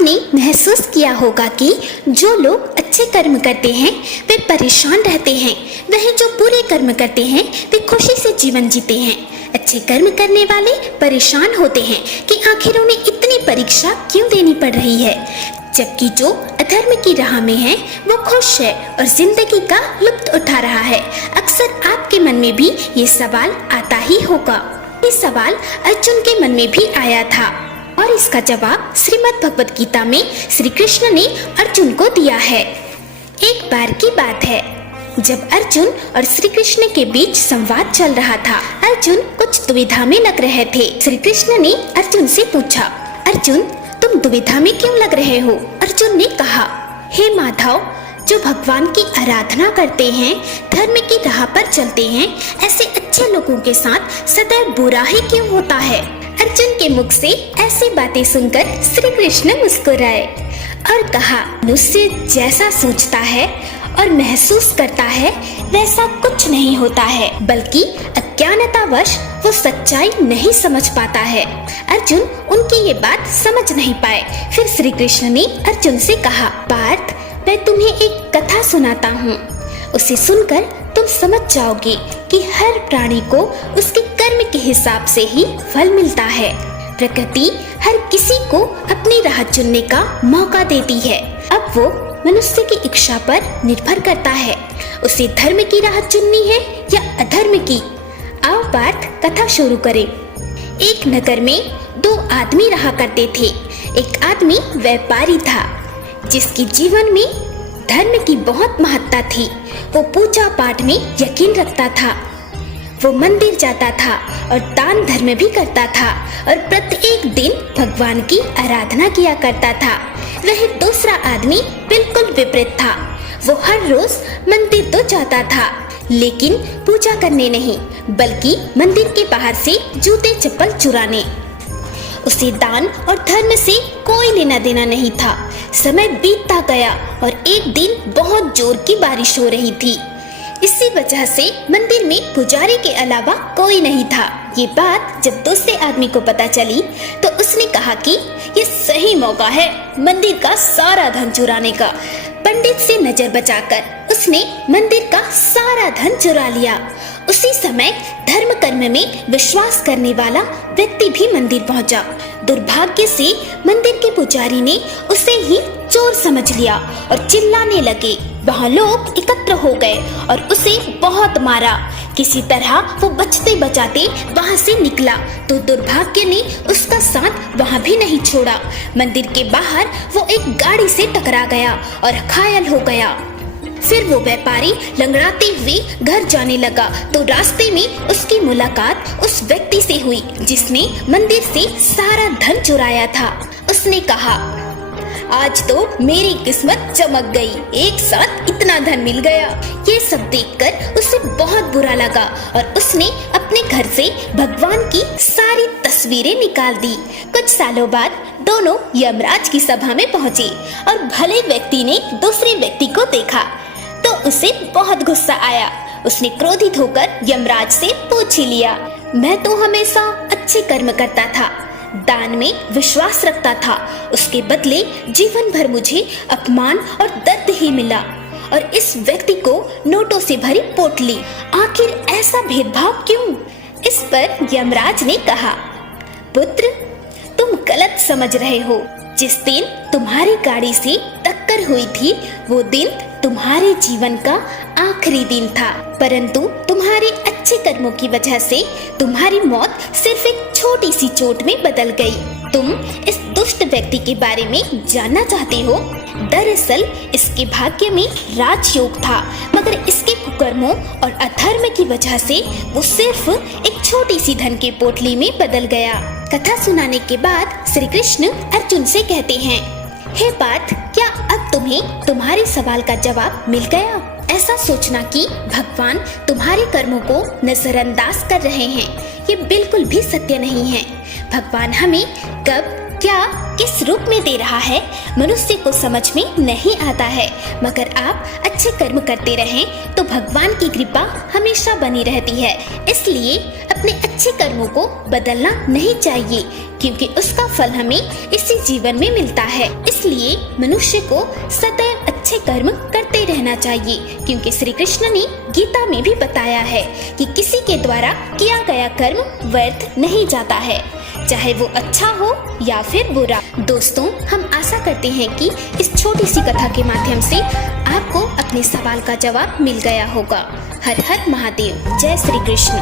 आपने महसूस किया होगा कि जो लोग अच्छे कर्म करते हैं वे परेशान रहते हैं, वहीं जो बुरे कर्म करते हैं वे खुशी से जीवन जीते हैं। अच्छे कर्म करने वाले परेशान होते हैं कि आखिर उन्हें इतनी परीक्षा क्यों देनी पड़ रही है, जबकि जो अधर्म की राह में है वो खुश है और जिंदगी का लुत्फ उठा रहा है। अक्सर आपके मन में भी ये सवाल आता ही होगा। ये सवाल अर्जुन के मन में भी आया था और इसका जवाब श्रीमद् भगवत गीता में श्री कृष्ण ने अर्जुन को दिया है। एक बार की बात है जब अर्जुन और श्री कृष्ण के बीच संवाद चल रहा था। अर्जुन कुछ दुविधा में लग रहे थे। श्री कृष्ण ने अर्जुन से पूछा, अर्जुन तुम दुविधा में क्यों लग रहे हो? अर्जुन ने कहा, हे माधव, जो भगवान की आराधना करते हैं, धर्म की राह पर चलते हैं, ऐसे अच्छे लोगों के साथ सदैव बुरा ही क्यों होता है? अर्जुन के मुख से ऐसी बातें सुनकर श्री कृष्ण मुस्कुराए और कहा, मनुष्य जैसा सोचता है और महसूस करता है वैसा कुछ नहीं होता है, बल्कि अज्ञानतावश वो सच्चाई नहीं समझ पाता है। अर्जुन उनकी ये बात समझ नहीं पाए। फिर श्री कृष्ण ने अर्जुन से कहा, पार्थ, मैं तुम्हें एक कथा सुनाता हूँ। उसे सुनकर तुम समझ जाओगे कि हर प्राणी को उसके कर्म के हिसाब से ही फल मिलता है। प्रकृति हर किसी को अपनी राह चुनने का मौका देती है। अब वो मनुष्य की इच्छा पर निर्भर करता है, उसे धर्म की राह चुननी है या अधर्म की। आओ पार्थ, कथा शुरू करें। एक नगर में दो आदमी रहा करते थे। एक आदमी व्यापारी था जिसके जीवन में धर्म की बहुत महत्ता थी। वो पूजा पाठ में यकीन रखता था। वो मंदिर जाता था और दान धर्म भी करता था और प्रत्येक दिन भगवान की आराधना किया करता था। वह दूसरा आदमी बिल्कुल विपरीत था। वो हर रोज मंदिर तो जाता था, लेकिन पूजा करने नहीं, बल्कि मंदिर के बाहर से जूते चप्पल चुराने। उसे दान और धर्म से कोई लेना देना नहीं था। समय बीतता गया और एक दिन बहुत जोर की बारिश हो रही थी। इसी वजह से मंदिर में पुजारी के अलावा कोई नहीं था। ये बात जब दूसरे आदमी को पता चली तो उसने कहा कि ये सही मौका है मंदिर का सारा धन चुराने का। पंडित से नजर बचाकर उसने मंदिर का सारा धन चुरा लिया। उसी समय धर्म कर्म में विश्वास करने वाला व्यक्ति भी मंदिर पहुंचा। दुर्भाग्य से मंदिर के पुजारी ने उसे ही चोर समझ लिया और चिल्लाने लगे। वहाँ लोग एकत्र हो गए और उसे बहुत मारा। किसी तरह वो बचते बचाते वहाँ से निकला तो दुर्भाग्य ने उसका साथ वहाँ भी नहीं छोड़ा। मंदिर के बाहर वो एक गाड़ी से टकरा गया और घायल हो गया। फिर वो व्यापारी लंगड़ाते हुए घर जाने लगा तो रास्ते में उसकी मुलाकात उस व्यक्ति से हुई जिसने मंदिर से सारा धन चुराया था। उसने कहा, आज तो मेरी किस्मत चमक गई, एक साथ इतना धन मिल गया। ये सब देखकर उसे बहुत बुरा लगा और उसने अपने घर से भगवान की सारी तस्वीरें निकाल दी। कुछ सालों बाद दोनों यमराज की सभा में पहुंचे और भले व्यक्ति ने दूसरे व्यक्ति को देखा तो उसे बहुत गुस्सा आया। उसने क्रोधित होकर यमराज से पूछ ही लिया, मैं तो हमेशा अच्छे कर्म करता था, दान में विश्वास रखता था, उसके बदले जीवन भर मुझे अपमान और दर्द ही मिला और इस व्यक्ति को नोटों से भरी पोटली, आखिर ऐसा भेदभाव क्यों? इस पर यमराज ने कहा, पुत्र, तुम गलत समझ रहे हो। जिस दिन तुम्हारी गाड़ी से टक्कर हुई थी वो दिन तुम्हारे जीवन का आखिरी दिन था, परंतु तुम्हारे अच्छे कर्मों की वजह से तुम्हारी मौत सिर्फ एक छोटी सी चोट में बदल गई। तुम इस दुष्ट व्यक्ति के बारे में जानना चाहते हो? दरअसल इसके भाग्य में राजयोग था, मगर इसके कुकर्मों और अधर्म की वजह से वो सिर्फ एक छोटी सी धन की पोटली में बदल गया। कथा सुनाने के बाद श्री कृष्ण अर्जुन से कहते हैं, हे पार्थ, क्या अब तुम्हें तुम्हारे सवाल का जवाब मिल गया? ऐसा सोचना कि भगवान तुम्हारे कर्मों को नजरअंदाज कर रहे हैं, ये बिल्कुल भी सत्य नहीं है। भगवान हमें कब, क्या, किस रूप में दे रहा है मनुष्य को समझ में नहीं आता है, मगर आप अच्छे कर्म करते रहें तो भगवान की कृपा हमेशा बनी रहती है। इसलिए अपने अच्छे कर्मों को बदलना नहीं चाहिए, क्योंकि उसका फल हमें इसी जीवन में मिलता है। इसलिए मनुष्य को सदैव अच्छे कर्म करते रहना चाहिए, क्योंकि श्री कृष्ण ने गीता में भी बताया है कि किसी के द्वारा किया गया कर्म व्यर्थ नहीं जाता है, चाहे वो अच्छा हो या फिर बुरा। दोस्तों, हम आशा करते हैं कि इस छोटी सी कथा के माध्यम से आपको अपने सवाल का जवाब मिल गया होगा। हर हर महादेव। जय श्री कृष्ण।